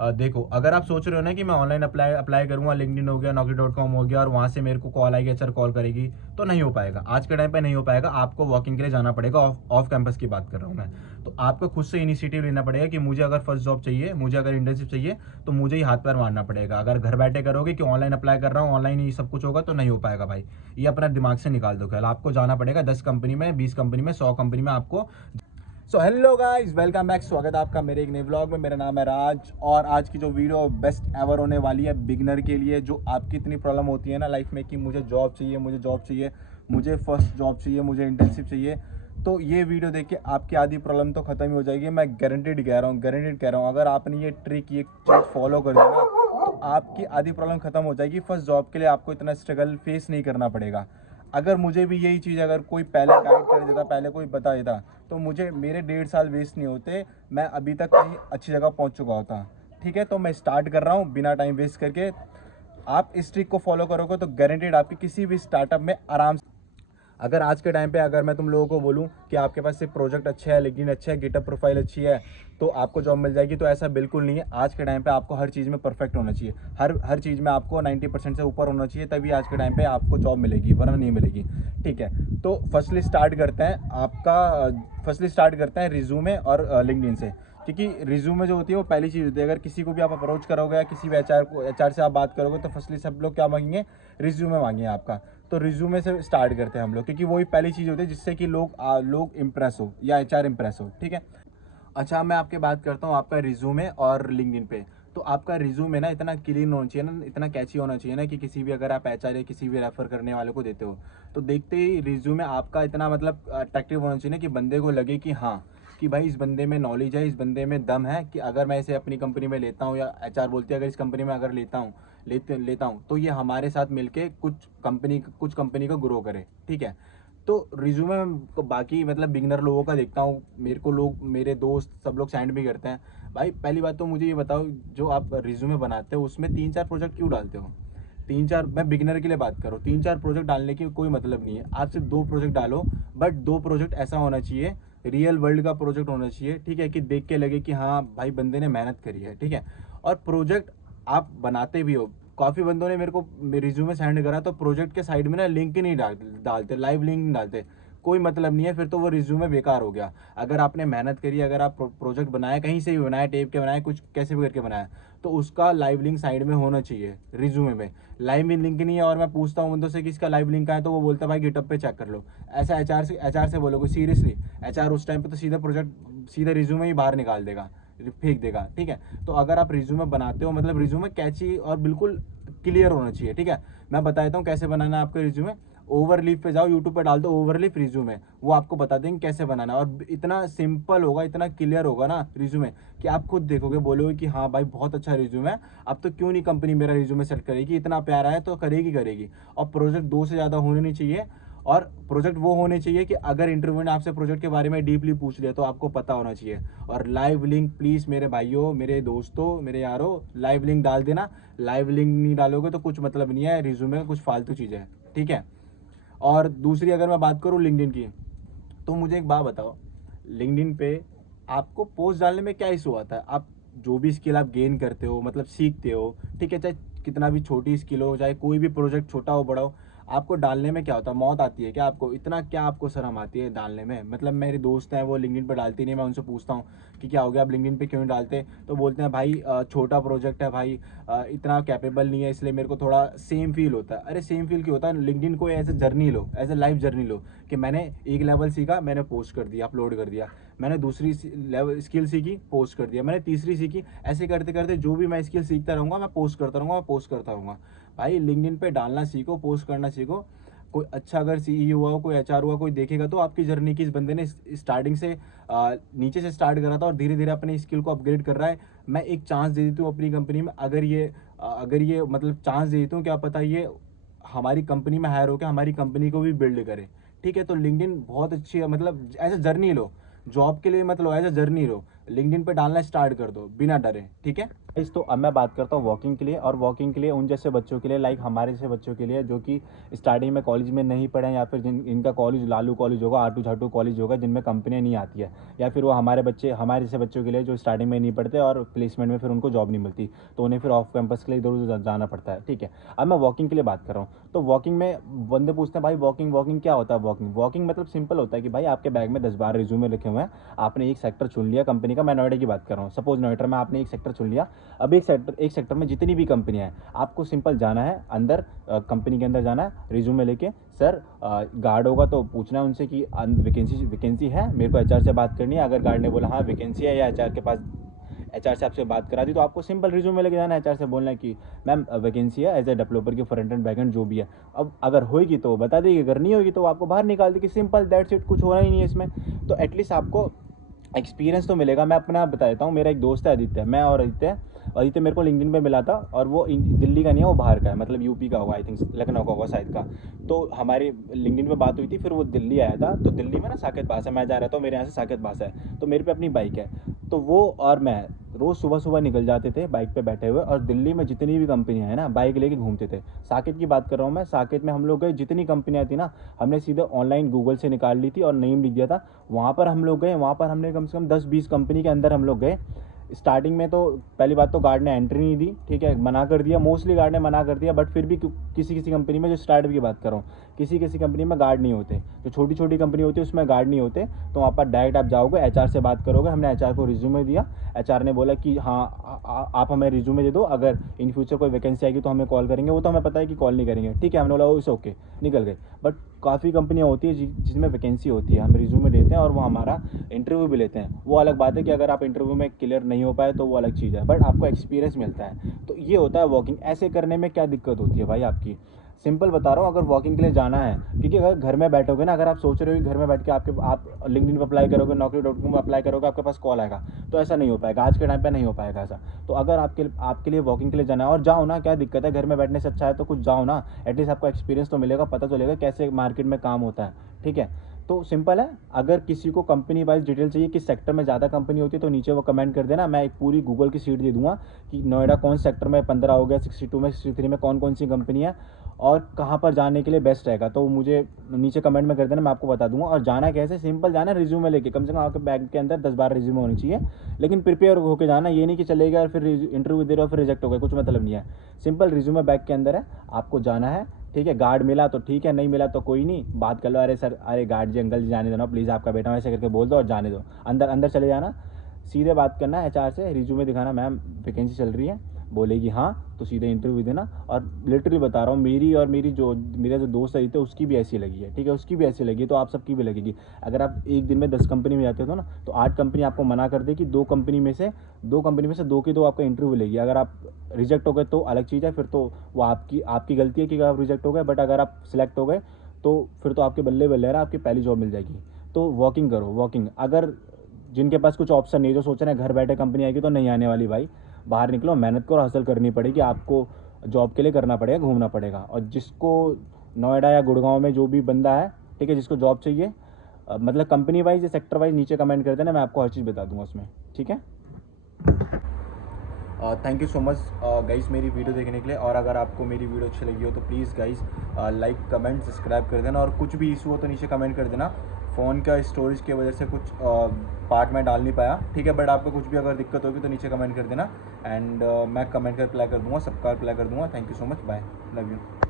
देखो, अगर आप सोच रहे हो ना कि मैं ऑनलाइन अप्लाई अप्लाई करूंगा, लिंक्डइन हो गया, naukri.com हो गया और वहां से मेरे को कॉल आएगी, एचआर कॉल करेगी, तो नहीं हो पाएगा। आज के टाइम पे नहीं हो पाएगा। आपको वॉकिंग के लिए जाना पड़ेगा। ऑफ कैंपस की बात कर रहा हूँ मैं। तो आपको खुद से इनिशिएटिव लेना पड़ेगा कि मुझे अगर फर्स्ट जॉब चाहिए, मुझे अगर इंटर्नशिप चाहिए, तो मुझे ही हाथ पैर मारना पड़ेगा। अगर घर बैठे करोगे कि ऑनलाइन अप्लाई कर रहा हूँ, ऑनलाइन ही सब कुछ होगा, तो नहीं हो पाएगा भाई। ये अपना दिमाग से निकाल दो ख्याल। आपको जाना पड़ेगा 10 कंपनी में, 20 कंपनी में, 100 कंपनी में आपको। So hello guys, welcome back. स्वागत है आपका मेरे एक नए व्लॉग में। मेरा नाम है राज और आज की जो वीडियो बेस्ट एवर होने वाली है बिगनर के लिए। जो आपकी इतनी प्रॉब्लम होती है ना लाइफ में कि मुझे जॉब चाहिए, मुझे जॉब चाहिए, मुझे फर्स्ट जॉब चाहिए, मुझे इंटर्नशिप चाहिए, तो ये वीडियो देख के आपकी आधी प्रॉब्लम तो खत्म ही हो जाएगी। मैं गारंटीड कह रहा हूँ, गारंटीड कह रहा हूँ। अगर आपने ये ट्रिक, ये चीज़ फॉलो कर दी ना, तो आपकी आधी प्रॉब्लम खत्म हो जाएगी। फर्स्ट जॉब के लिए आपको इतना स्ट्रगल फेस नहीं करना पड़ेगा। अगर मुझे भी यही चीज़ अगर कोई पहले गाइड कर देता, पहले कोई बता देता, तो मुझे मेरे 1.5 साल वेस्ट नहीं होते। मैं अभी तक कहीं अच्छी जगह पहुंच चुका होता। ठीक है, तो मैं स्टार्ट कर रहा हूं बिना टाइम वेस्ट करके। आप इस ट्रिक को फॉलो करोगे तो गारंटेड आपकी किसी भी स्टार्टअप में आराम से। अगर आज के टाइम पे अगर मैं तुम लोगों को बोलूं कि आपके पास सिर्फ प्रोजेक्ट अच्छे है, लिंक्डइन अच्छा है, गिटहब प्रोफाइल अच्छी है, तो आपको जॉब मिल जाएगी, तो ऐसा बिल्कुल नहीं है। आज के टाइम पे आपको हर चीज़ में परफेक्ट होना चाहिए। हर चीज़ में आपको 90% से ऊपर होना चाहिए, तभी आज के टाइम पे आपको जॉब मिलेगी, वरना नहीं मिलेगी। ठीक है, तो फर्स्टली स्टार्ट करते हैं रिज्यूमे और लिंक्डइन से। क्योंकि रिज्यूमे जो होती है वो पहली चीज़ होती है। अगर किसी को भी आप अप्रोच करोगे या किसी भी एचआर से आप बात करोगे, तो फर्स्टली सब लोग क्या मांगेंगे? रिज्यूमे मांगेंगे आपका। तो रिज्यूमे से स्टार्ट करते हैं हम लोग, क्योंकि वही पहली चीज़ होती है जिससे कि लोग इम्प्रेस हो या एचआर इम्प्रेस हो। ठीक है, अच्छा मैं आपके बात करता हूँ आपका रिज्यूमे और लिंक्डइन पे। तो आपका रिज्यूमे ना इतना क्लीन होना चाहिए ना, इतना कैची होना चाहिए ना, कि किसी भी अगर आप एचआर या किसी भी रेफर करने वाले को देते हो, तो देखते ही रिज्यूमे आपका इतना मतलब अट्रैक्टिव होना चाहिए ना, कि बंदे को लगे कि हाँ, कि भाई इस बंदे में नॉलेज है, इस बंदे में दम है, कि अगर मैं इसे अपनी कंपनी में लेता हूँ, या एचआर बोलती है अगर इस कंपनी में अगर लेता हूँ, तो ये हमारे साथ मिलके कुछ कंपनी को ग्रो करे। ठीक है, तो रिज्यूमे को बाकी मतलब बिगनर लोगों का देखता हूँ, मेरे दोस्त सब लोग सेंड भी करते हैं। भाई पहली बात तो मुझे ये बताओ, जो आप रिज्यूमे बनाते हो उसमें 3-4 प्रोजेक्ट क्यों डालते हो? 3-4, मैं बिगनर के लिए बात करूँ, 3-4 प्रोजेक्ट डालने की कोई मतलब नहीं है। आप सिर्फ 2 प्रोजेक्ट डालो, बट 2 प्रोजेक्ट ऐसा होना चाहिए, रियल वर्ल्ड का प्रोजेक्ट होना चाहिए। ठीक है, कि देख के लगे कि हाँ भाई बंदे ने मेहनत करी है। ठीक है, और प्रोजेक्ट आप बनाते भी हो। काफ़ी बंदों ने मेरे को रिज्यूमे सेंड करा, तो प्रोजेक्ट के साइड में ना लिंक ही नहीं डालते, लाइव लिंक नहीं डालते। कोई मतलब नहीं है, फिर तो वो रिज्यूमे बेकार हो गया। अगर आपने मेहनत करी, अगर आप प्रोजेक्ट बनाया, कहीं से भी बनाया, टेप के बनाया, कुछ कैसे भी करके बनाया, तो उसका लाइव लिंक साइड में होना चाहिए रिज्यूमे में। लाइव में लिंक नहीं है, और मैं पूछता हूँ बंदों से कि इसका लाइव लिंक है, तो वो बोलता है भाई गिटहब पे चेक कर लो। ऐसा एचआर से बोलोगे सीरियसली, एचआर उस टाइम पे तो सीधा रिज्यूमे ही बाहर निकाल देगा, फेंक देगा। ठीक है, तो अगर आप रिज्यूमे बनाते हो, मतलब रिज्यूमे कैची और बिल्कुल क्लियर होना चाहिए। ठीक है, मैं बता देता हूँ कैसे बनाना है आपका रिज्यूमे। ओवरलीफ पे जाओ, यूट्यूब पे डाल दो ओवरलीफ रिज्यूमे, वो आपको बता देंगे कैसे बनाना है। और इतना सिंपल होगा, इतना क्लियर होगा ना रिज्यूमे, कि आप खुद देखोगे, बोलोगे कि हाँ भाई बहुत अच्छा रिज्यूमे है, अब तो क्यों नहीं कंपनी मेरा रिज्यूमे सेलेक्ट करेगी, इतना प्यारा है तो करेगी। और प्रोजेक्ट 2 से ज़्यादा होने नहीं चाहिए। और प्रोजेक्ट वो होने चाहिए कि अगर इंटरव्यू ने आपसे प्रोजेक्ट के बारे में डीपली पूछ लिया, तो आपको पता होना चाहिए। और लाइव लिंक प्लीज़ मेरे भाइयों, मेरे दोस्तों, मेरे यारों, लाइव लिंक डाल देना। लाइव लिंक नहीं डालोगे तो कुछ मतलब नहीं है, रिज्यूमे का कुछ फालतू चीज़ है। ठीक है, और दूसरी अगर मैं बात करूँ लिंक्डइन की, तो मुझे एक बात बताओ, लिंक्डइन पे आपको पोस्ट डालने में क्या इशू आता है? आप जो भी स्किल आप गेन करते हो, मतलब सीखते हो, ठीक है, चाहे कितना भी छोटी स्किल हो, चाहे कोई भी प्रोजेक्ट छोटा हो बड़ा हो, आपको डालने में क्या होता है? मौत आती है क्या आपको? इतना क्या आपको शर्म आती है डालने में? मतलब मेरे दोस्त हैं वो लिंक्डइन पर डालती नहीं, मैं उनसे पूछता हूँ कि क्या हो गया, आप लिंक्डइन पे क्यों नहीं डालते? तो बोलते हैं भाई छोटा प्रोजेक्ट है भाई, इतना कैपेबल नहीं है, इसलिए मेरे को थोड़ा सेम फील होता है। अरे सेम फील क्यों होता है? लिंक्डइन को एज ए जर्नी लो, एज ए लाइफ जर्नी लो, कि मैंने एक लेवल सीखा, मैंने पोस्ट कर दिया, अपलोड कर दिया, मैंने दूसरी लेवल स्किल सीखी, पोस्ट कर दिया, मैंने तीसरी सीखी, ऐसे करते करते जो भी मैं स्किल सीखता रहूँगा, मैं पोस्ट करता रहूँगा, मैं पोस्ट करता रहूँगा। भाई लिंक्डइन पे डालना सीखो, पोस्ट करना सीखो। कोई अच्छा अगर सीई हुआ हो, कोई एचआर हुआ, कोई देखेगा तो आपकी जर्नी की, इस बंदे ने स्टार्टिंग से नीचे से स्टार्ट करा था और धीरे धीरे अपनी स्किल को अपग्रेड कर रहा है। मैं एक चांस दे देती हूँ अपनी कंपनी में, अगर ये मतलब चांस दे देती हूँ, क्या पता ये हमारी कंपनी में हायर होकर हमारी कंपनी को भी बिल्ड करे। ठीक है, तो लिंक्डइन बहुत अच्छी है, मतलब एज अ जर्नी लो, जॉब के लिए मत लो, एज अ जर्नी लो। लिंक्डइन पे डालना स्टार्ट कर दो बिना डरे, ठीक है। इस तो अब मैं बात करता हूँ वॉकिंग के लिए, और वॉकिंग के लिए उन जैसे बच्चों के लिए, लाइक हमारे जैसे बच्चों के लिए जो कि स्टार्टिंग में कॉलेज में नहीं पढ़े, या फिर इनका कॉलेज लालू कॉलेज होगा, आटू झाटू कॉलेज होगा, जिनमें कंपनियाँ नहीं आती है, या फिर वो हमारे जैसे बच्चों के लिए जो स्टार्टिंग में नहीं पढ़ते और प्लेसमेंट में फिर उनको जॉब नहीं मिलती, तो उन्हें फिर ऑफ कैंपस के लिए इधर उधर जाना पड़ता है, ठीक है। अब मैं वॉकिंग के लिए बात कर रहा हूँ। तो वॉकिंग में बंदे पूछते हैं भाई वॉकिंग क्या होता है। वॉकिंग मतलब सिंपल होता है कि भाई आपके बैग में 10-12 रिज्यूमे लिखे हुए हैं, आपने एक सेक्टर चुन लिया कंपनी का, मैं नोएडा की बात कर रहा हूँ, सपोज नोएडा में आपने एक सेक्टर चुन लिया। अब एक सेक्टर में जितनी भी कंपनियां हैं, आपको सिंपल जाना है अंदर, कंपनी के अंदर जाना है, रिज्यूमे लेके, सर गार्ड होगा तो पूछना है उनसे कि वैकेंसी है, मेरे को एचआर से बात करनी है। अगर गार्ड ने बोला हाँ वैकेंसी है, या एचआर से आपसे बात करा दी, तो आपको सिंपल रिज्यूमे लेके जाना है, एचआर से बोलना है कि मैम वैकेंसी है एज ए डेवलपर की, फ्रंट एंड बैक एंड जो भी है। अब अगर होगी तो बता देगी, अगर नहीं होगी तो आपको बाहर निकाल देगी, सिंपल दैट्स इट, कुछ होना ही नहीं है इसमें। तो एटलीस्ट आपको एक्सपीरियंस तो मिलेगा। मैं अपना बता देता हूँ, मेरा एक दोस्त है आदित्य, मैं और आदित्य मेरे को लिंक्डइन पे मिला था, और वो दिल्ली का नहीं है, वो बाहर का है, मतलब यूपी का होगा, आई थिंक लखनऊ का होगा शायद का। तो हमारी लिंक्डइन पे बात हुई थी, फिर वो दिल्ली आया था। तो दिल्ली में ना साकेत पास है, मैं जा रहा था, मेरे यहाँ से साकेत पास है, तो मेरे पे अपनी बाइक है। तो वो और मैं रोज़ सुबह सुबह निकल जाते थे बाइक पे बैठे हुए, और दिल्ली में जितनी भी कंपनियां हैं ना, बाइक लेके घूमते थे। साकेत की बात कर रहा हूँ मैं, साकेत में हम लोग गए, जितनी कंपनियां थी ना, हमने सीधे ऑनलाइन गूगल से निकाल ली थी और नेम लिख दिया था। वहाँ पर हम लोग गए, वहाँ पर हमने कम से कम 10-20 कंपनी के अंदर हम लोग गए। स्टार्टिंग में तो पहली बात तो गार्ड ने एंट्री नहीं दी, ठीक है, मना कर दिया, मोस्टली गार्ड ने मना कर दिया, बट फिर भी किसी किसी कंपनी में, जो स्टार्टअप की बात कर रहा हूँ, किसी किसी कंपनी में गार्ड नहीं होते, जो छोटी छोटी कंपनी होती है उसमें गार्ड नहीं होते। तो वहाँ पर डायरेक्ट आप जाओगे, एचआर से बात करोगे। हमने एचआर को रिज्यूमे दिया, एचआर ने बोला कि हाँ आप हमें रिज्यूमे दे दो, अगर इन फ्यूचर कोई वैकेंसी आएगी तो हमें कॉल करेंगे। वो तो हमें पता है कि कॉल नहीं करेंगे, ठीक है, हमने बोला इट्स ओके, निकल गए। बट काफ़ी कंपनियाँ होती है जिसमें वैकेंसी होती है, हम रिज्यूमे देते हैं और वो हमारा इंटरव्यू भी लेते हैं। वो अलग बात है कि अगर आप इंटरव्यू में क्लियर नहीं हो पाए तो वो अलग चीज़ है, बट आपको एक्सपीरियंस मिलता है। तो ये होता है वॉकिंग। ऐसे करने में क्या दिक्कत होती है भाई आपकी, सिंपल बता रहा हूँ। अगर वॉकिंग के लिए जाना है, क्योंकि अगर घर में बैठोगे ना, अगर आप सोच रहे हो कि घर में बैठ के आप लिंक्डइन पर अप्लाई करोगे, naukri.com पर अप्लाई करोगे, आपके पास कॉल आएगा, तो ऐसा नहीं हो पाएगा, आज के टाइम पे नहीं हो पाएगा ऐसा। तो अगर आपके लिए वॉकिंग के लिए जाना है, और जाओ ना, क्या दिक्कत है, घर में बैठने से अच्छा है तो कुछ जाओ ना, एटलीस्ट आपको एक्सपीरियंस तो मिलेगा, पता चलेगा कैसे मार्केट में काम होता है, ठीक है। तो सिंपल है। अगर किसी को कंपनी वाइज डिटेल चाहिए, किस सेक्टर में ज़्यादा कंपनी होती है, तो नीचे वो कमेंट कर देना, मैं एक पूरी गूगल की शीट दे दूंगा कि नोएडा कौन सेक्टर में 15 हो गया, 62 में, 63 में कौन कौन सी कंपनी है और कहाँ पर जाने के लिए बेस्ट रहेगा। तो मुझे नीचे कमेंट में कर देना, मैं आपको बता दूंगा। और जाना कैसे, सिंपल जाना रिज्यूमे लेके, कम से कम आपके बैग के अंदर 10-12 रिज्यूमे होनी चाहिए, लेकिन प्रिपेयर होकर जाना। ये नहीं कि चलेगा फिर इंटरव्यू दे रहे हो फिर रिजेक्ट हो गए, कुछ मतलब नहीं है। सिंपल रिज्यूमे बैग के अंदर है, आपको जाना है, ठीक है। गार्ड मिला तो ठीक है, नहीं मिला तो कोई नहीं, बात कर लो, अरे सर, अरे गार्ड जी, अंकल जी, जाने दो ना प्लीज़, आपका बेटा, ऐसे करके बोल दो और जाने दो, अंदर अंदर चले जाना। सीधे बात करना है एचआर से, रिज्यूमे दिखाना, मैम वैकेंसी चल रही है, बोलेगी हाँ, तो सीधे इंटरव्यू देना। और लिटरली बता रहा हूँ, मेरा जो दोस्त है उसकी भी ऐसी लगी है, ठीक है, उसकी भी ऐसी लगी है, तो आप सबकी भी लगेगी। अगर आप एक दिन में 10 कंपनी में जाते हो ना, तो 8 कंपनी आपको मना कर देगी, दो कंपनी में से दो की दो आपका इंटरव्यू लेगी। अगर आप रिजेक्ट हो गए तो अलग चीज़ है, फिर तो वो आपकी गलती है कि आप रिजेक्ट हो गए, बट अगर आप सिलेक्ट हो गए तो फिर तो आपके बल्ले बल्ले रहा, आपकी पहली जॉब मिल जाएगी। तो वॉकिंग करो, वॉकिंग। अगर जिनके पास कुछ ऑप्शन नहीं, जो सोच रहे हैं घर बैठे कंपनी आएगी, तो नहीं आने वाली भाई, बाहर निकलो, मेहनत करो, हासिल करनी पड़ेगी, आपको जॉब के लिए करना पड़ेगा, घूमना पड़ेगा। और जिसको नोएडा या गुड़गांव में जो भी बंदा है, ठीक है, जिसको जॉब चाहिए, मतलब कंपनी वाइज या सेक्टर वाइज, नीचे कमेंट कर देना, मैं आपको हर चीज़ बता दूंगा उसमें, ठीक है। Thank you so much guys मेरी वीडियो देखने के लिए। और अगर आपको मेरी वीडियो अच्छी लगी हो तो please guys like, comment, subscribe कर देना। और कुछ भी इशू हो तो नीचे कमेंट कर देना। फ़ोन का स्टोरेज की वजह से कुछ पार्ट में डाल नहीं पाया, ठीक है, बट आपको कुछ भी अगर दिक्कत होगी तो नीचे कमेंट कर देना, एंड मैं कमेंट कर रिप्लाई कर दूँगा, सबका रिप्लाई कर दूँगा। Thank you so much, bye, love you.